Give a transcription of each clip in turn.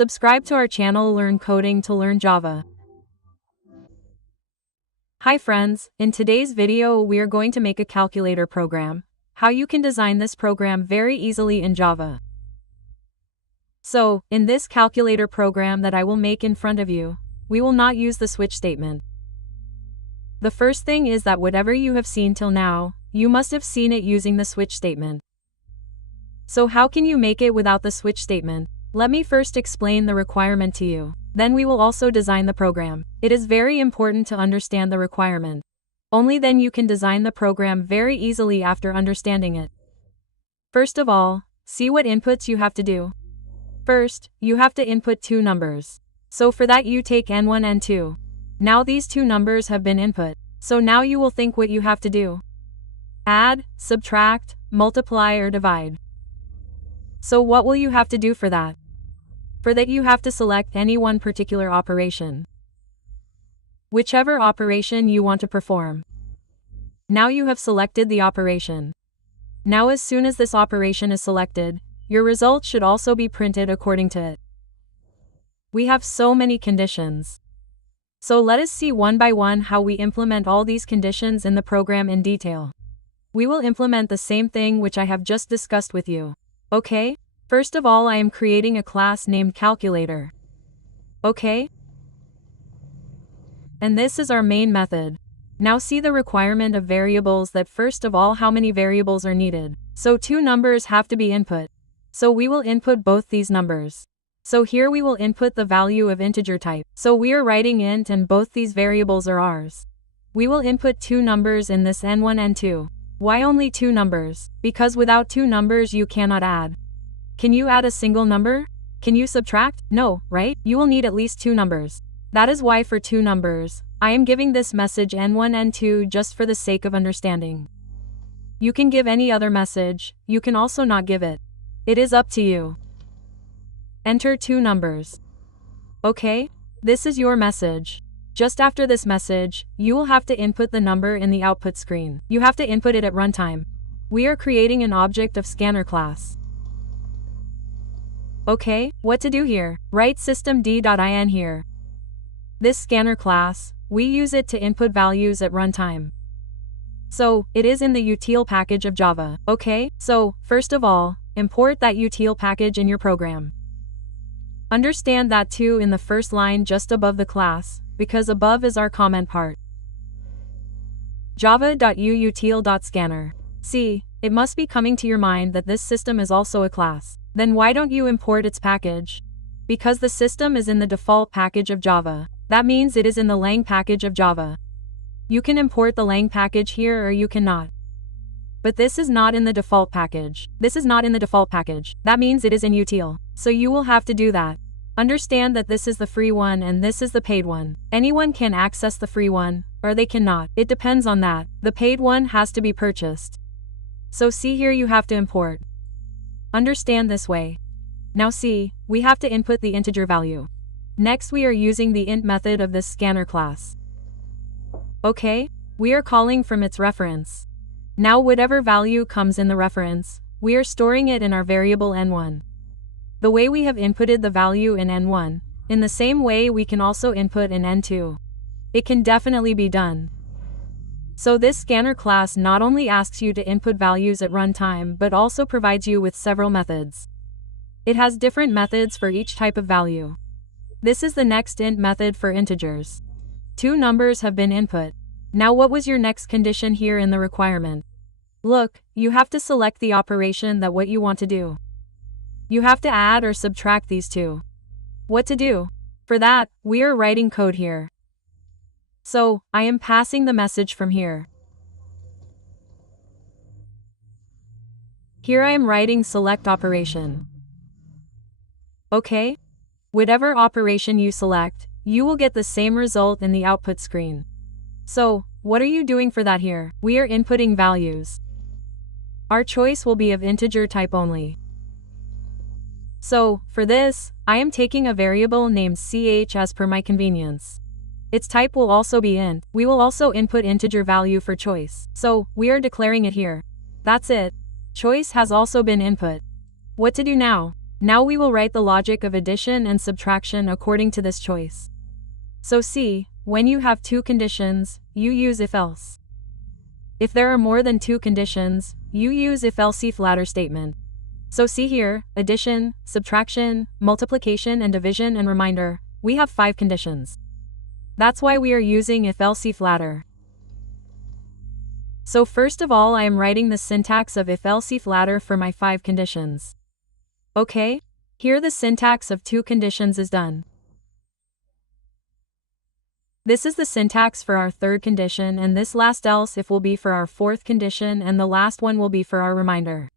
Subscribe to our channel Learn Coding to learn Java. Hi friends, in today's video we are going to make a calculator program. How you can design this program very easily in Java. So, in this calculator program that I will make in front of you, we will not use the switch statement. The first thing is that whatever you have seen till now, you must have seen it using the switch statement. So how can you make it without the switch statement? Let me first explain the requirement to you. Then we will also design the program. It is very important to understand the requirement. Only then you can design the program very easily after understanding it. First of all, see what inputs you have to do. First, you have to input two numbers. So for that you take n1 and n2. Now these two numbers have been input. So now you will think what you have to do. Add, subtract, multiply or divide. So what will you have to do for that? For that you have to select any one particular operation. Whichever operation you want to perform. Now you have selected the operation. Now as soon as this operation is selected, your result should also be printed according to it. We have so many conditions. So let us see one by one how we implement all these conditions in the program in detail. We will implement the same thing which I have just discussed with you. Okay? First of all I am creating a class named calculator. Okay? And this is our main method. Now see the requirement of variables that first of all how many variables are needed. So two numbers have to be input. So we will input both these numbers. So here we will input the value of integer type. So we are writing int and both these variables are ours. We will input two numbers in this n1 and n2. Why only two numbers? Because without two numbers you cannot add. Can you add a single number? Can you subtract? No, right? You will need at least two numbers. That is why for two numbers, I am giving this message n1 n2 just for the sake of understanding. You can give any other message, you can also not give it. It is up to you. Enter two numbers. Okay? This is your message. Just after this message, you will have to input the number in the output screen. You have to input it at runtime. We are creating an object of scanner class. Okay, what to do here? Write systemd.in here. This scanner class, we use it to input values at runtime. So, it is in the util package of Java. Okay, so, first of all, import that util package in your program. Understand that too in the first line just above the class, because above is our comment part. java.uutil.scanner. See, it must be coming to your mind that this system is also a class. Then why don't you import its package? Because the system is in the default package of Java. That means it is in the lang package of Java. You can import the lang package here or you cannot. But this is not in the default package. This is not in the default package. That means it is in util. So you will have to do that. Understand that this is the free one and this is the paid one. Anyone can access the free one, or they cannot. It depends on that. The paid one has to be purchased. So see here you have to import. Understand this way. Now see, we have to input the integer value. Next we are using the int method of this scanner class. Okay? We are calling from its reference. Now whatever value comes in the reference, we are storing it in our variable n1. The way we have inputted the value in n1, in the same way we can also input in n2. It can definitely be done. So this scanner class not only asks you to input values at runtime but also provides you with several methods. It has different methods for each type of value. This is the next int method for integers. Two numbers have been input. Now what was your next condition here in the requirement? Look, you have to select the operation that what you want to do. You have to add or subtract these two. What to do? For that, we are writing code here. So, I am passing the message from here. Here I am writing select operation. Okay? Whatever operation you select, you will get the same result in the output screen. So, what are you doing for that here? We are inputting values. Our choice will be of integer type only. So, for this, I am taking a variable named ch as per my convenience. Its type will also be int. We will also input integer value for choice. So, we are declaring it here. That's it. Choice has also been input. What to do now? Now we will write the logic of addition and subtraction according to this choice. So see, when you have two conditions, you use if-else. If there are more than two conditions, you use if-else ladder statement. So see here, addition, subtraction, multiplication and division and remainder, we have 5 conditions. That's why we are using if-else ladder. So first of all I am writing the syntax of if-else ladder for my 5 conditions. Okay? Here the syntax of 2 conditions is done. This is the syntax for our 3rd condition, and this last else if will be for our 4th condition, and the last one will be for our remainder.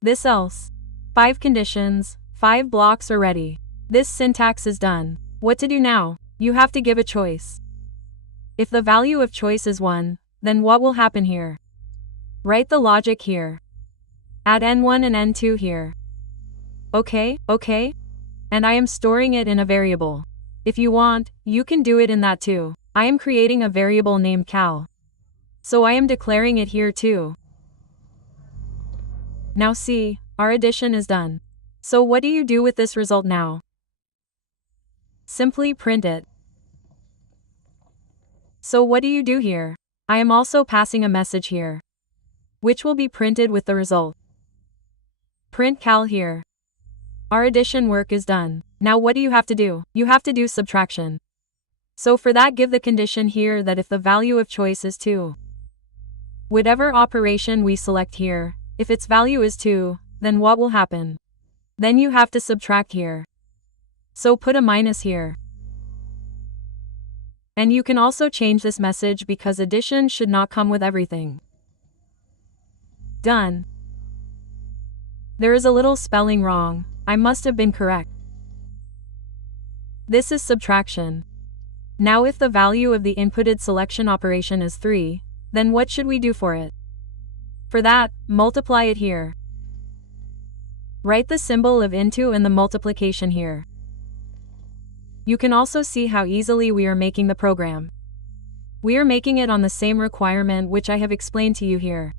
This else. 5 conditions, 5 blocks are ready. This syntax is done. What to do now? You have to give a choice. If the value of choice is 1, then what will happen here? Write the logic here. Add n1 and n2 here. Okay? And I am storing it in a variable. If you want, you can do it in that too. I am creating a variable named cal. So I am declaring it here too. Now see, our addition is done. So what do you do with this result now? Simply print it. So what do you do here? I am also passing a message here, which will be printed with the result. Print cal here. Our addition work is done. Now what do you have to do? You have to do subtraction. So for that give the condition here that if the value of choice is 2. Whatever operation we select here, if its value is 2, then what will happen? Then you have to subtract here. So put a minus here. And you can also change this message because addition should not come with everything. Done. There is a little spelling wrong. I must have been correct. This is subtraction. Now if the value of the inputted selection operation is 3, then what should we do for it? For that, multiply it here. Write the symbol of into and the multiplication here. You can also see how easily we are making the program. We are making it on the same requirement which I have explained to you here.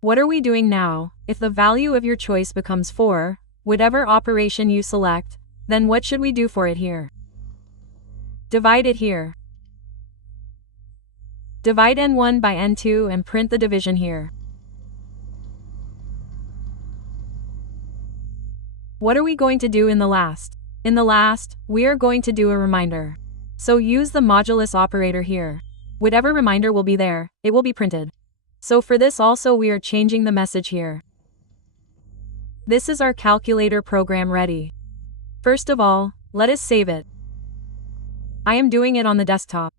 What are we doing now? If the value of your choice becomes 4, whatever operation you select, then what should we do for it here? Divide it here. Divide n1 by n2 and print the division here. What are we going to do in the last? In the last, we are going to do a remainder. So use the modulus operator here. Whatever remainder will be there, it will be printed. So for this also we are changing the message here. This is our calculator program ready. First of all, let us save it. I am doing it on the desktop.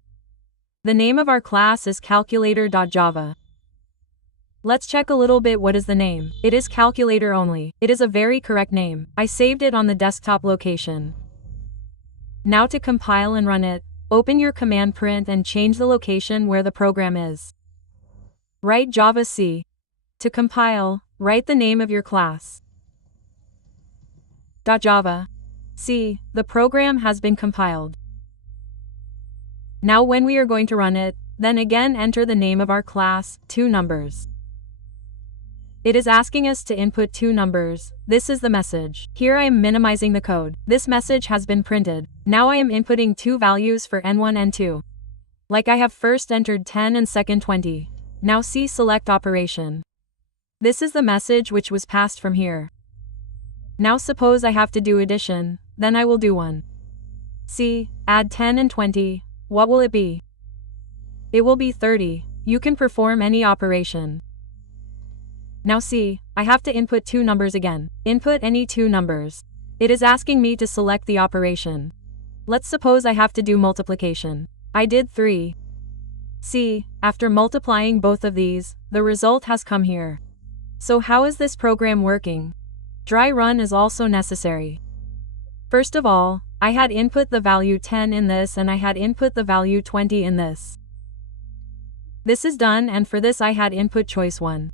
The name of our class is calculator.java. Let's check a little bit what is the name. It is calculator only. It is a very correct name. I saved it on the desktop location. Now to compile and run it, open your command print and change the location where the program is. Write Java C. To compile, write the name of your class. .java. See, the program has been compiled. Now when we are going to run it, then again enter the name of our class, 2 numbers. It is asking us to input 2 numbers. This is the message. Here I am minimizing the code. This message has been printed. Now I am inputting 2 values for n1 and n2. Like I have first entered 10 and second 20. Now see select operation. This is the message which was passed from here. Now suppose I have to do addition, then I will do 1. See, add 10 and 20, what will it be? It will be 30. You can perform any operation. Now see, I have to input 2 numbers again. Input any 2 numbers. It is asking me to select the operation. Let's suppose I have to do multiplication. I did 3. See, after multiplying both of these, the result has come here. So how is this program working? Dry run is also necessary. First of all, I had input the value 10 in this and I had input the value 20 in this. This is done, and for this I had input choice 1.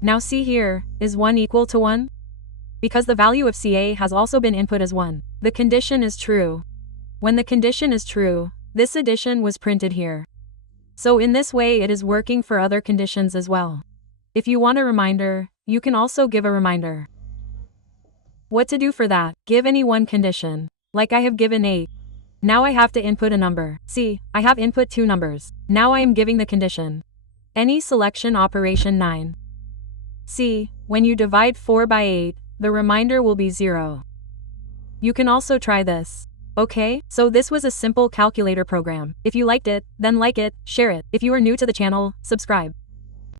Now see here, is 1 equal to 1? Because the value of CA has also been input as 1. The condition is true. When the condition is true, this addition was printed here. So in this way it is working for other conditions as well. If you want a reminder, you can also give a reminder. What to do for that? Give any one condition. Like I have given 8. Now I have to input a number. See, I have input 2 numbers. Now I am giving the condition. Any selection operation 9. See, when you divide 4 by 8, the reminder will be 0. You can also try this. Okay, so this was a simple calculator program. If you liked it, then like it, share it. If you are new to the channel, subscribe.